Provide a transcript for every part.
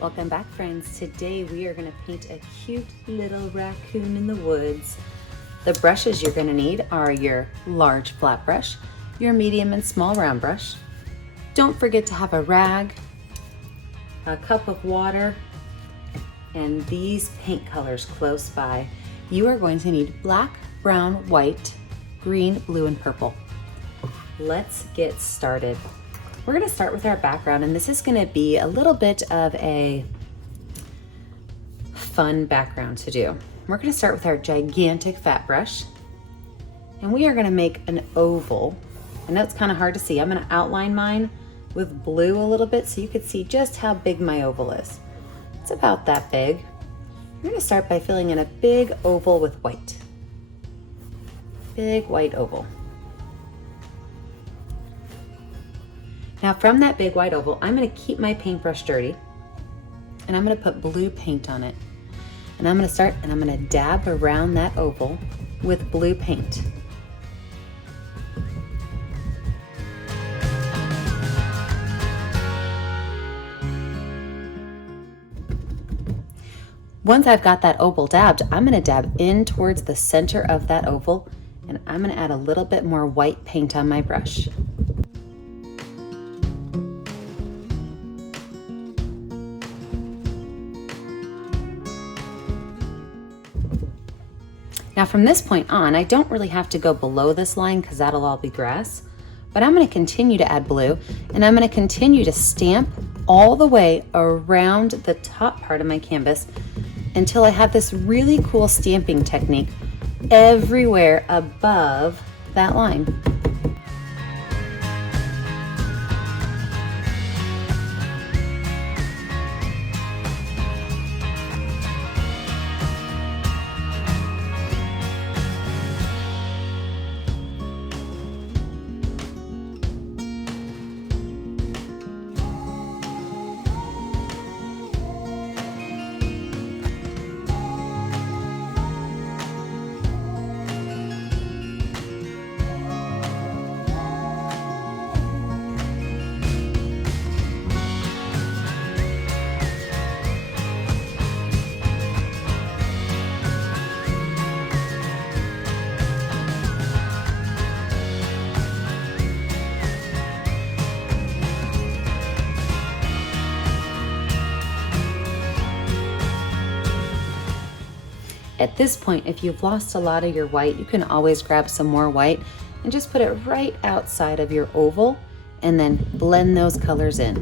Welcome back, friends. Today we are going to paint a cute little raccoon in the woods. The brushes you're going to need are your large flat brush, your medium and small round brush. Don't forget to have a rag, a cup of water, and these paint colors close by. You are going to need black, brown, white, green, blue, and purple. Let's get started. We're going to start with our background, and this is going to be a little bit of a fun background to do. We're going to start with our gigantic fat brush, and we are going to make an oval. I know it's kind of hard to see. I'm going to outline mine with blue a little bit so you can see just how big my oval is. It's about that big. We're going to start by filling in a big oval with white. Big white oval. Now from that big white oval, I'm going to keep my paintbrush dirty and I'm going to put blue paint on it. And I'm going to start and I'm going to dab around that oval with blue paint. Once I've got that oval dabbed, I'm going to dab in towards the center of that oval and I'm going to add a little bit more white paint on my brush. Now from this point on, I don't really have to go below this line because that'll all be grass, but I'm going to continue to add blue and I'm going to continue to stamp all the way around the top part of my canvas until I have this really cool stamping technique everywhere above that line. At this point, if you've lost a lot of your white, you can always grab some more white and just put it right outside of your oval and then blend those colors in.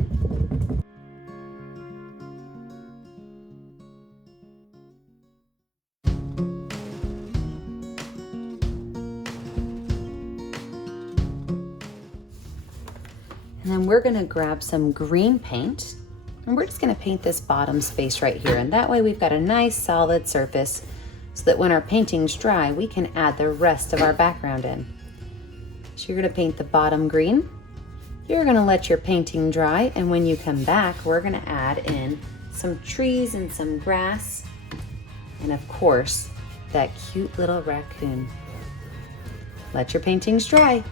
And then we're going to grab some green paint and we're just going to paint this bottom space right here. And that way we've got a nice solid surface so that when our painting's dry, we can add the rest of our background in. So you're going to paint the bottom green. You're going to let your painting dry, and when you come back, we're going to add in some trees and some grass, and of course, that cute little raccoon. Let your paintings dry.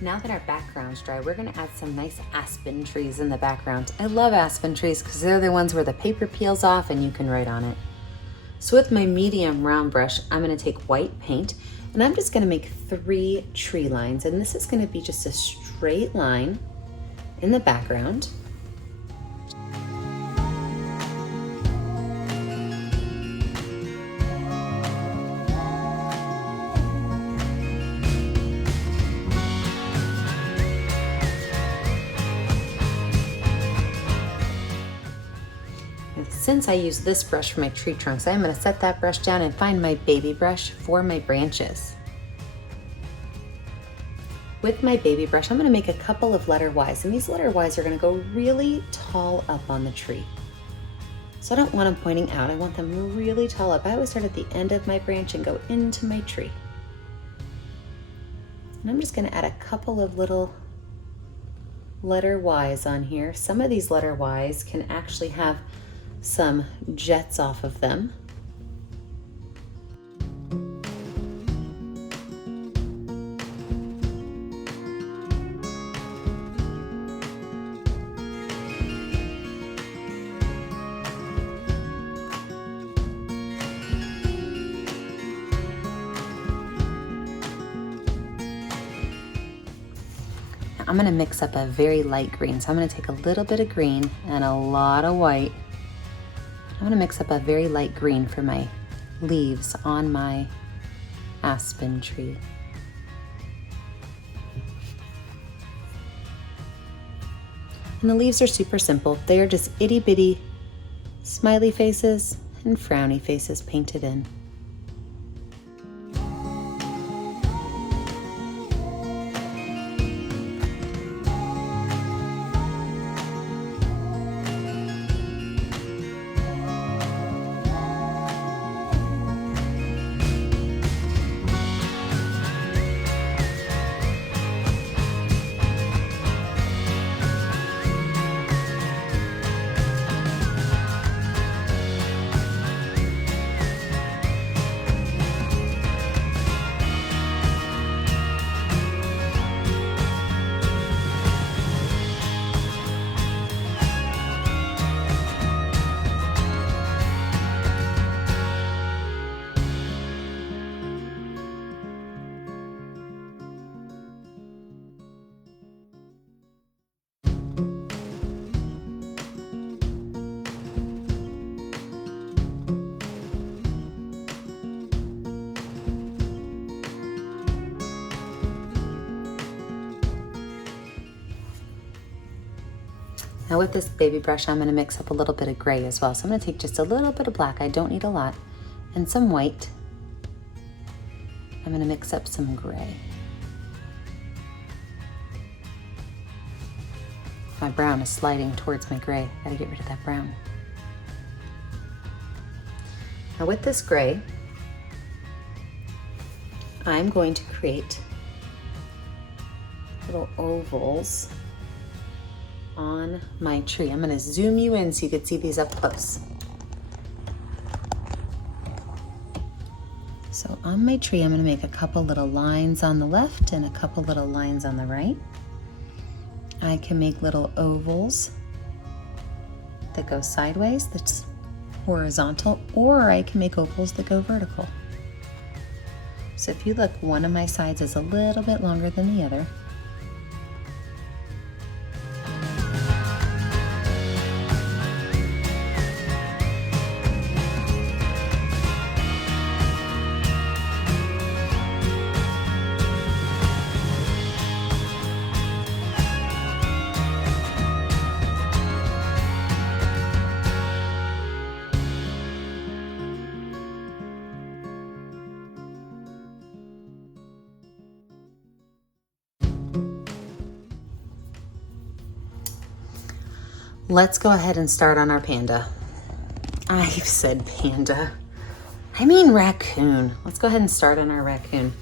Now that our background's dry, we're going to add some nice aspen trees in the background. I love aspen trees because they're the ones where the paper peels off and you can write on it. So with my medium round brush, I'm going to take white paint and I'm just going to make 3 tree lines. And this is going to be just a straight line in the background. Since I use this brush for my tree trunks, I'm going to set that brush down and find my baby brush for my branches. With my baby brush, I'm going to make a couple of letter Ys, and these letter Ys are going to go really tall up on the tree. So I don't want them pointing out, I want them really tall up. I always start at the end of my branch and go into my tree. And I'm just going to add a couple of little letter Ys on here. Some of these letter Ys can actually have some jets off of them. I'm gonna mix up a very light green. So I'm gonna take a little bit of green and a lot of white. I'm gonna mix up a very light green for my leaves on my aspen tree. And the leaves are super simple. They are just itty bitty smiley faces and frowny faces painted in. Now with this baby brush, I'm gonna mix up a little bit of gray as well. So I'm gonna take just a little bit of black, I don't need a lot, and some white. I'm gonna mix up some gray. My brown is sliding towards my gray. Gotta get rid of that brown. Now with this gray, I'm going to create little ovals on my tree. I'm gonna zoom you in so you can see these up close. So on my tree, I'm gonna make a couple little lines on the left and a couple little lines on the right. I can make little ovals that go sideways, that's horizontal, or I can make ovals that go vertical. So if you look, one of my sides is a little bit longer than the other. Let's go ahead and start on our panda. I've said panda. I mean raccoon. Let's go ahead and start on our raccoon.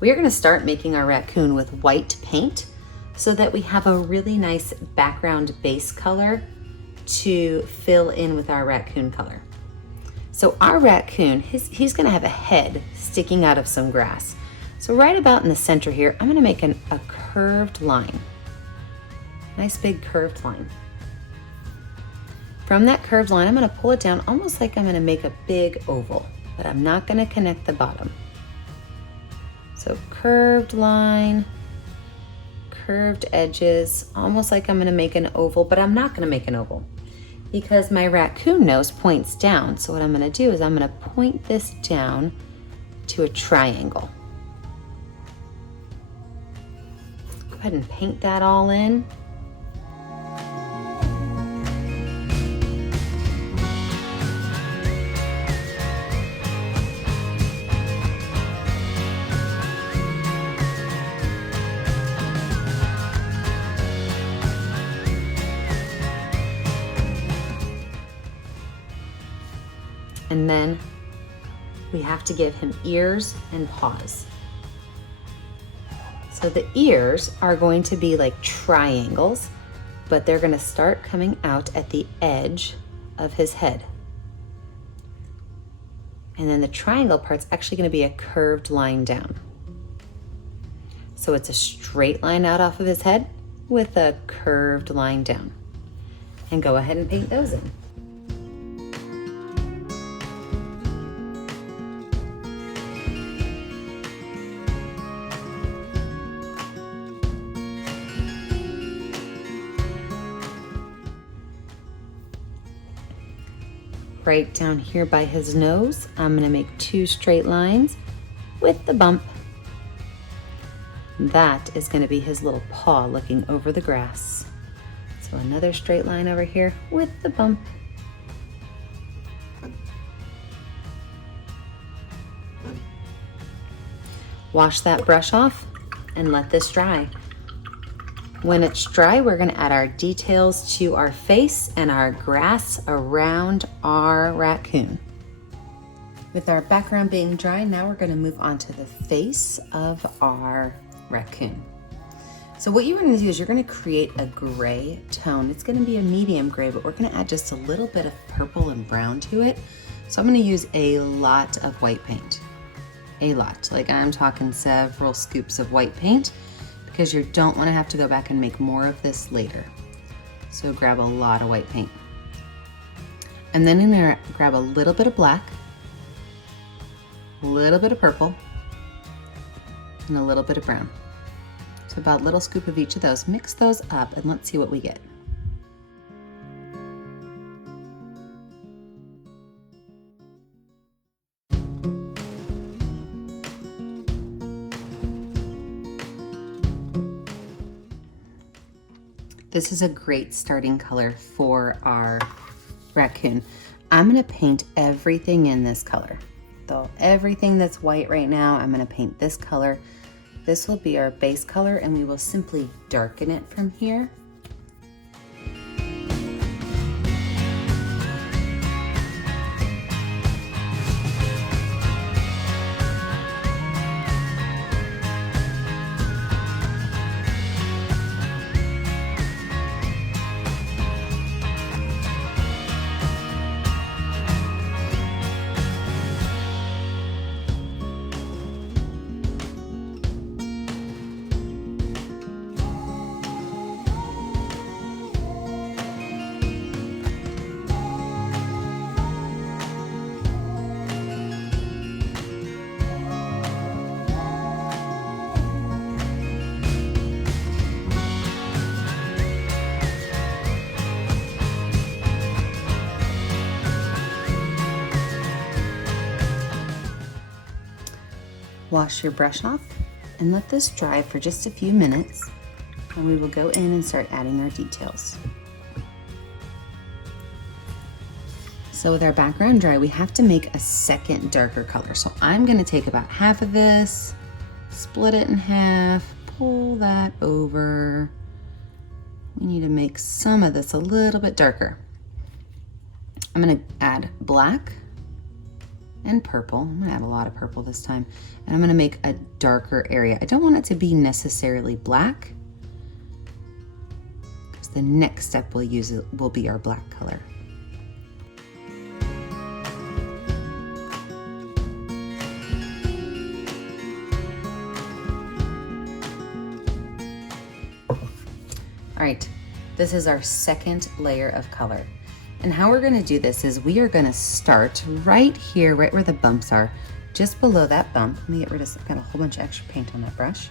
We are gonna start making our raccoon with white paint so that we have a really nice background base color to fill in with our raccoon color. So our raccoon, he's gonna have a head sticking out of some grass. So right about in the center here, I'm gonna make a curved line. Nice big curved line. From that curved line, I'm gonna pull it down almost like I'm gonna make a big oval, but I'm not gonna connect the bottom. So curved line, curved edges, almost like I'm gonna make an oval, but I'm not gonna make an oval because my raccoon nose points down. So what I'm gonna do is I'm gonna point this down to a triangle. Go ahead and paint that all in. And then we have to give him ears and paws. So the ears are going to be like triangles, but they're gonna start coming out at the edge of his head. And then the triangle part's actually gonna be a curved line down. So it's a straight line out off of his head with a curved line down. And go ahead and paint those in. right down here by his nose, I'm gonna make 2 straight lines with the bump. That is gonna be his little paw looking over the grass. So another straight line over here with the bump. Wash that brush off and let this dry. When it's dry, we're gonna add our details to our face and our grass around our raccoon. With our background being dry, now we're gonna move on to the face of our raccoon. So what you're gonna do is you're gonna create a gray tone. It's gonna be a medium gray, but we're gonna add just a little bit of purple and brown to it. So I'm gonna use a lot of white paint. A lot, like I'm talking several scoops of white paint, because you don't want to have to go back and make more of this later. So grab a lot of white paint. And then in there, grab a little bit of black, a little bit of purple, and a little bit of brown. So about a little scoop of each of those. Mix those up and let's see what we get. This is a great starting color for our raccoon. I'm gonna paint everything in this color. So everything that's white right now, I'm gonna paint this color. This will be our base color and we will simply darken it from here. Wash your brush off and let this dry for just a few minutes, and we will go in and start adding our details. So with our background dry, we have to make a second darker color. So I'm gonna take about half of this, split it in half, pull that over. We need to make some of this a little bit darker. I'm gonna add black and purple. I'm gonna add a lot of purple this time. And I'm gonna make a darker area. I don't want it to be necessarily black, because the next step we'll use will be our black color. All right, this is our second layer of color. And how we're gonna do this is we are gonna start right here, right where the bumps are, just below that bump. Let me get rid of, I've got a whole bunch of extra paint on that brush.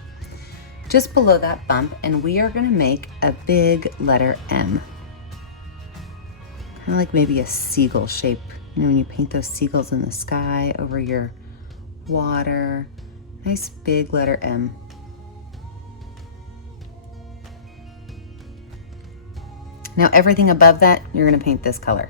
Just below that bump, and we are gonna make a big letter M. Kind of like maybe a seagull shape. You know, when you paint those seagulls in the sky over your water. Nice big letter M. Now everything above that, you're gonna paint this color.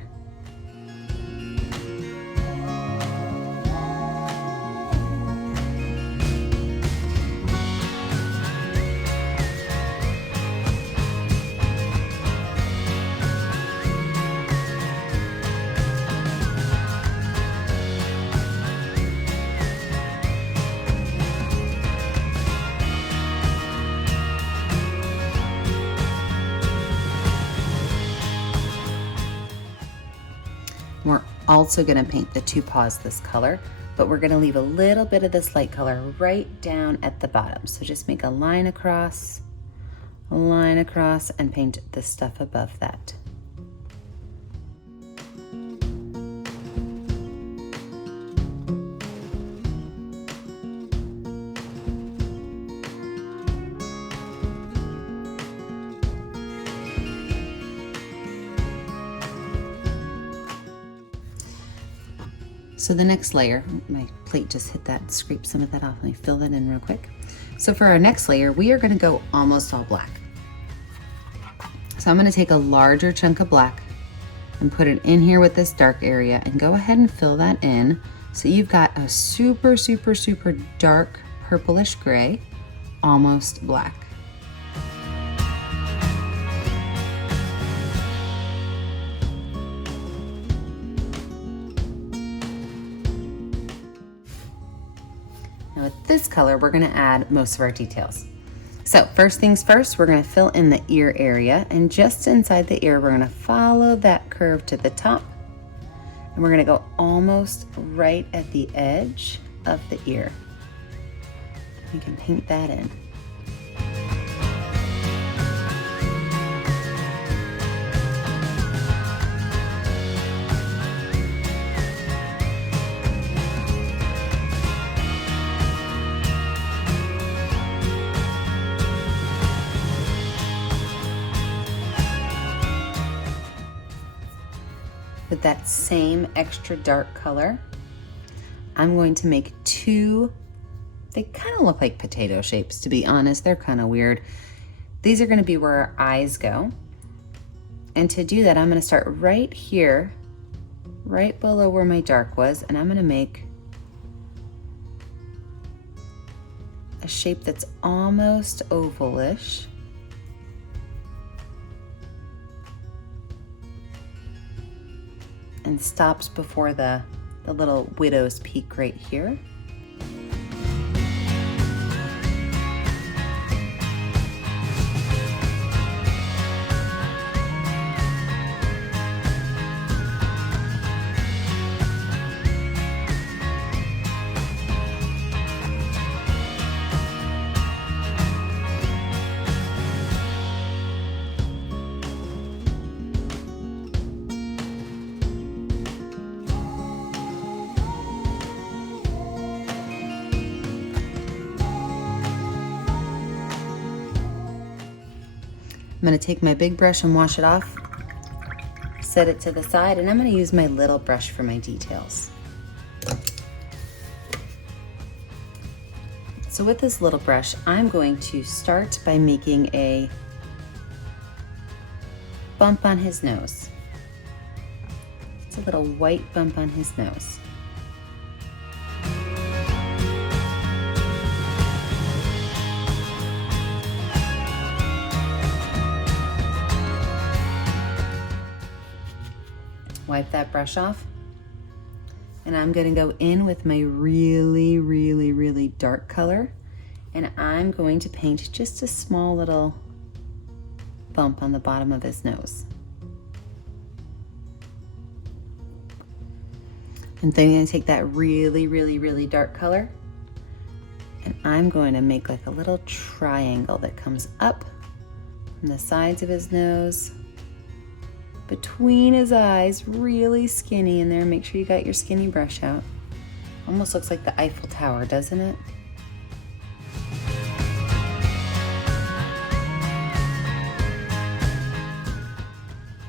We're also gonna paint the two paws this color, but we're gonna leave a little bit of this light color right down at the bottom. So just make a line across, and paint the stuff above that. So the next layer, my plate just hit that, scrape some of that off. Let me fill that in real quick. So for our next layer, we are gonna go almost all black. So I'm gonna take a larger chunk of black and put it in here with this dark area and go ahead and fill that in. So you've got a super, super, super dark purplish gray, almost black. Now with this color, we're gonna add most of our details. So first things first, we're gonna fill in the ear area, and just inside the ear, we're gonna follow that curve to the top, and we're gonna go almost right at the edge of the ear. We can paint that in. With that same extra dark color, I'm going to make two, they kind of look like potato shapes, to be honest. They're kind of weird. These are going to be where our eyes go. And to do that, I'm going to start right here, right below where my dark was, and I'm going to make a shape that's almost ovalish. And stops before the little widow's peak right here. I'm going to take my big brush and wash it off, set it to the side, and I'm going to use my little brush for my details. So with this little brush, I'm going to start by making a bump on his nose. It's a little white bump on his nose. Wipe that brush off, and I'm going to go in with my really, really, really dark color, and I'm going to paint just a small little bump on the bottom of his nose. And then I'm going to take that really, really, really dark color, and I'm going to make like a little triangle that comes up from the sides of his nose, between his eyes, really skinny in there. Make sure you got your skinny brush out. Almost looks like the Eiffel Tower, doesn't it?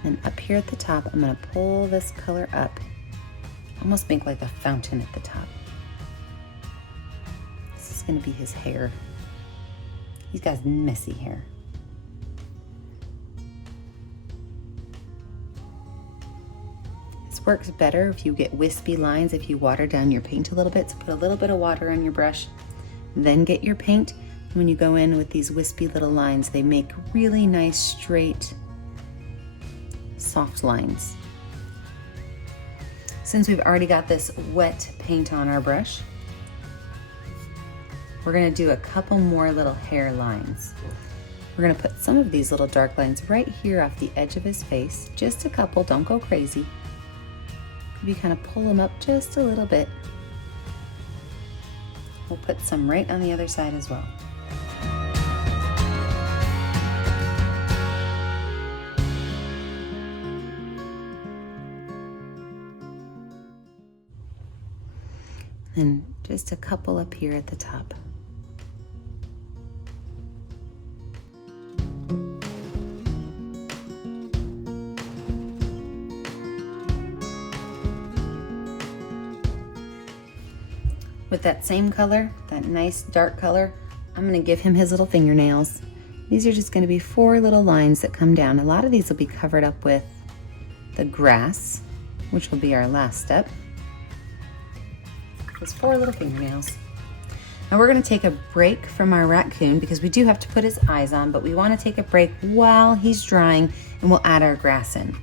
And up here at the top, I'm gonna pull this color up. Almost make like a fountain at the top. This is gonna be his hair. He's got messy hair. Works better if you get wispy lines, if you water down your paint a little bit. So put a little bit of water on your brush, then get your paint. When you go in with these wispy little lines, they make really nice, straight, soft lines. Since we've already got this wet paint on our brush, we're gonna do a couple more little hair lines. We're gonna put some of these little dark lines right here off the edge of his face. Just a couple, don't go crazy. You kind of pull them up just a little bit. We'll put some right on the other side as well. And just a couple up here at the top. With that same color, that nice dark color, I'm gonna give him his little fingernails. These are just gonna be 4 little lines that come down. A lot of these will be covered up with the grass, which will be our last step. Just 4 little fingernails. Now we're gonna take a break from our raccoon because we do have to put his eyes on, but we wanna take a break while he's drying, and we'll add our grass in.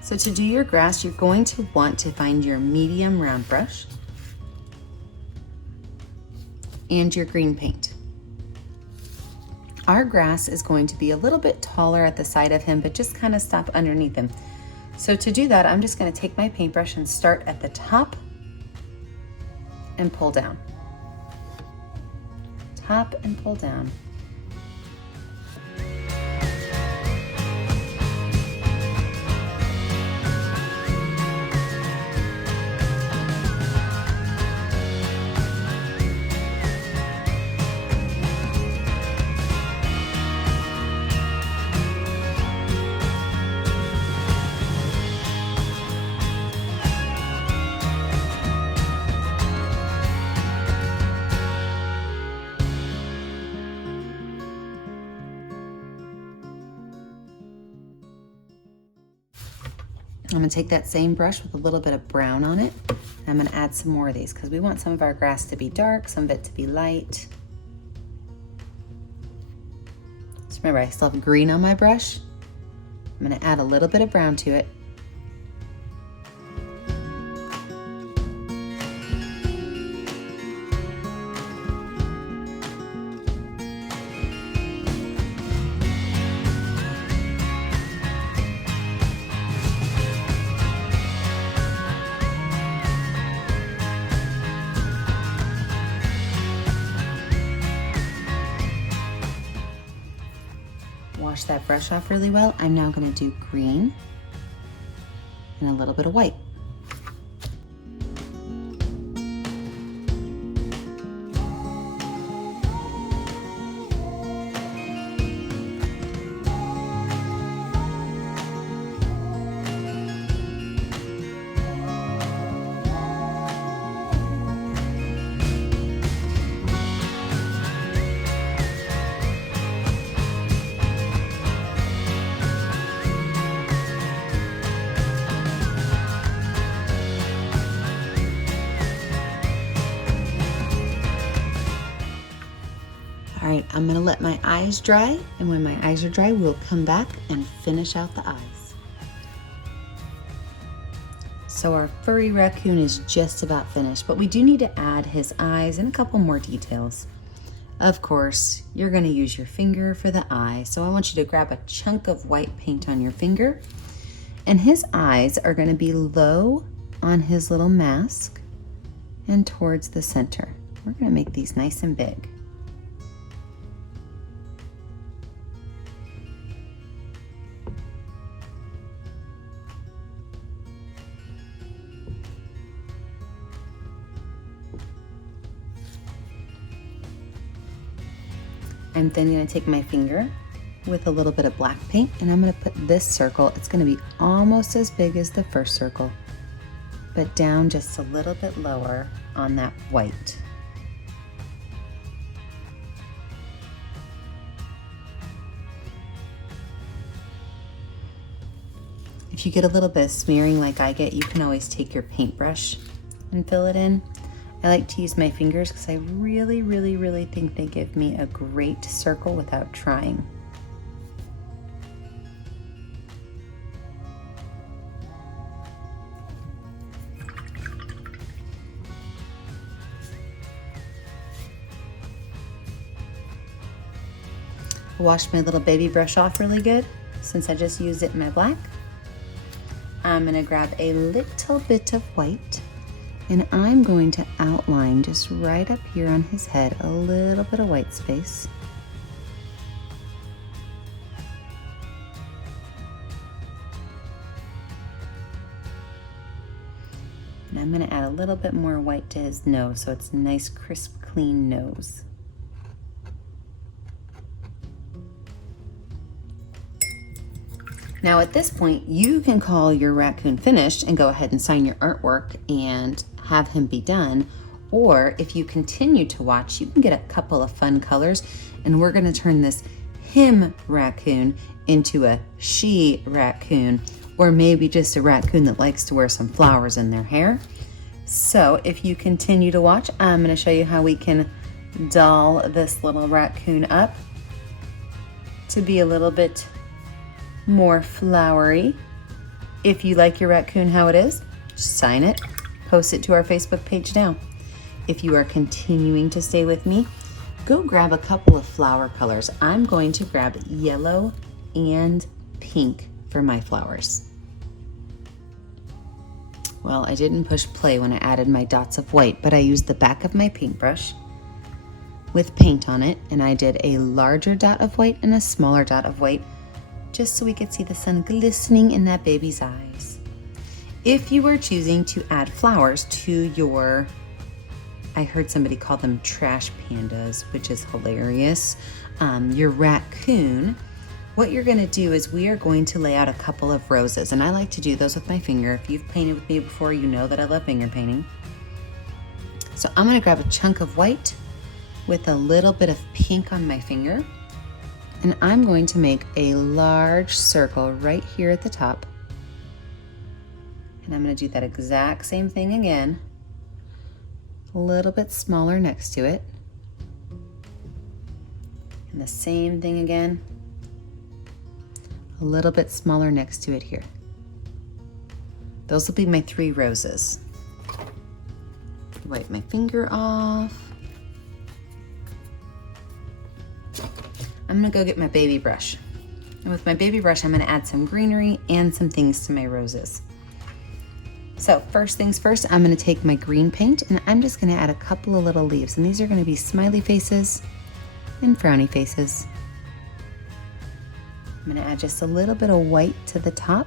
So to do your grass, you're going to want to find your medium round brush and your green paint. Our grass is going to be a little bit taller at the side of him, but just kind of stop underneath him. So to do that, I'm just going to take my paintbrush and start at the top and pull down. Top and pull down. I'm gonna take that same brush with a little bit of brown on it, and I'm gonna add some more of these because we want some of our grass to be dark, some of it to be light. Just remember, I still have green on my brush. I'm gonna add a little bit of brown to it. Wash that brush off really well. I'm now going to do green and a little bit of white. All right, I'm gonna let my eyes dry, and when my eyes are dry, we'll come back and finish out the eyes. So our furry raccoon is just about finished, but we do need to add his eyes and a couple more details. Of course, you're gonna use your finger for the eye, so I want you to grab a chunk of white paint on your finger, and his eyes are gonna be low on his little mask and towards the center. We're gonna make these nice and big. I'm then gonna take my finger with a little bit of black paint, and I'm gonna put this circle, it's gonna be almost as big as the first circle, but down just a little bit lower on that white. If you get a little bit of smearing like I get, you can always take your paintbrush and fill it in. I like to use my fingers because I really think they give me a great circle without trying. Wash my little baby brush off really good since I just used it in my black. I'm gonna grab a little bit of white, and I'm going to outline just right up here on his head, a little bit of white space. And I'm gonna add a little bit more white to his nose so it's a nice, crisp, clean nose. Now at this point, you can call your raccoon finished and go ahead and sign your artwork and have him be done. Or if you continue to watch, you can get a couple of fun colors, and we're gonna turn this him raccoon into a she raccoon, or maybe just a raccoon that likes to wear some flowers in their hair. So if you continue to watch, I'm gonna show you how we can doll this little raccoon up to be a little bit more flowery. If you like your raccoon how it is, just sign it, post it to our Facebook page now. If you are continuing to stay with me, go grab a couple of flower colors. I'm going to grab yellow and pink for my flowers. Well, I didn't push play when I added my dots of white, but I used the back of my paintbrush with paint on it, and I did a larger dot of white and a smaller dot of white, just so we could see the sun glistening in that baby's eyes. If you are choosing to add flowers to your, I heard somebody call them trash pandas, which is hilarious, your raccoon, what you're gonna do is we are going to lay out a couple of roses, and I like to do those with my finger. If you've painted with me before, you know that I love finger painting. So I'm gonna grab a chunk of white with a little bit of pink on my finger, and I'm going to make a large circle right here at the top. And I'm gonna do that exact same thing again, a little bit smaller next to it. And the same thing again, a little bit smaller next to it here. Those will be my 3 roses. Wipe my finger off. I'm gonna go get my baby brush. And with my baby brush, I'm gonna add some greenery and some things to my roses. So first things first, I'm gonna take my green paint and I'm just gonna add a couple of little leaves. And these are gonna be smiley faces and frowny faces. I'm gonna add just a little bit of white to the top.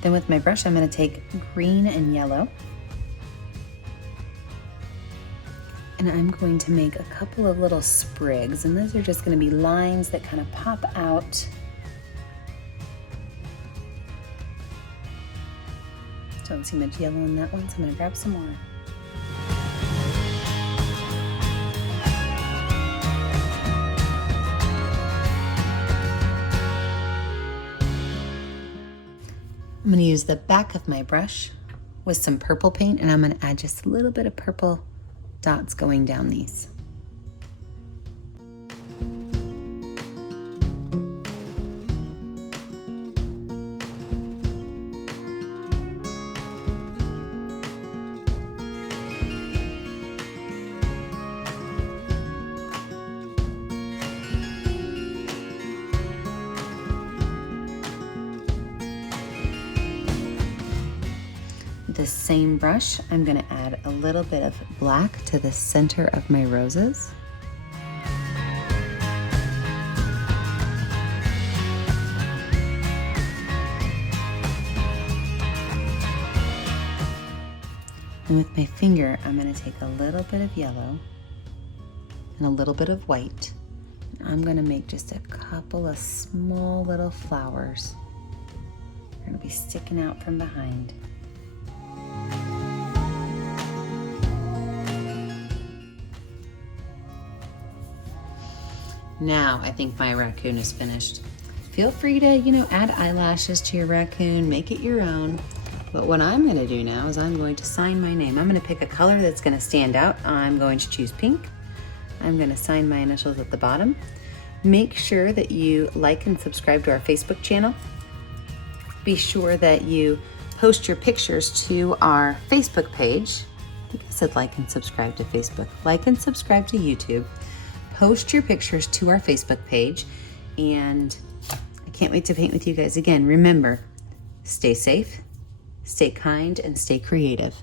Then with my brush, I'm gonna take green and yellow, and I'm going to make a couple of little sprigs, and those are just gonna be lines that kind of pop out. Don't see much yellow in that one, so I'm gonna grab some more. I'm gonna use the back of my brush with some purple paint, and I'm gonna add just a little bit of purple dots going down these. The same brush, I'm gonna add a little bit of black to the center of my roses. And with my finger, I'm gonna take a little bit of yellow and a little bit of white. I'm gonna make just a couple of small little flowers. They're gonna be sticking out from behind. Now I think my raccoon is finished. Feel free to, add eyelashes to your raccoon, make it your own. But what I'm gonna do now is I'm going to sign my name. I'm gonna pick a color that's gonna stand out. I'm going to choose pink. I'm gonna sign my initials at the bottom. Make sure that you like and subscribe to our Facebook channel. Be sure that you post your pictures to our Facebook page. I think I said like and subscribe to Facebook. Like and subscribe to YouTube. Post your pictures to our Facebook page, and I can't wait to paint with you guys again. Remember, Stay safe, stay kind, and stay creative.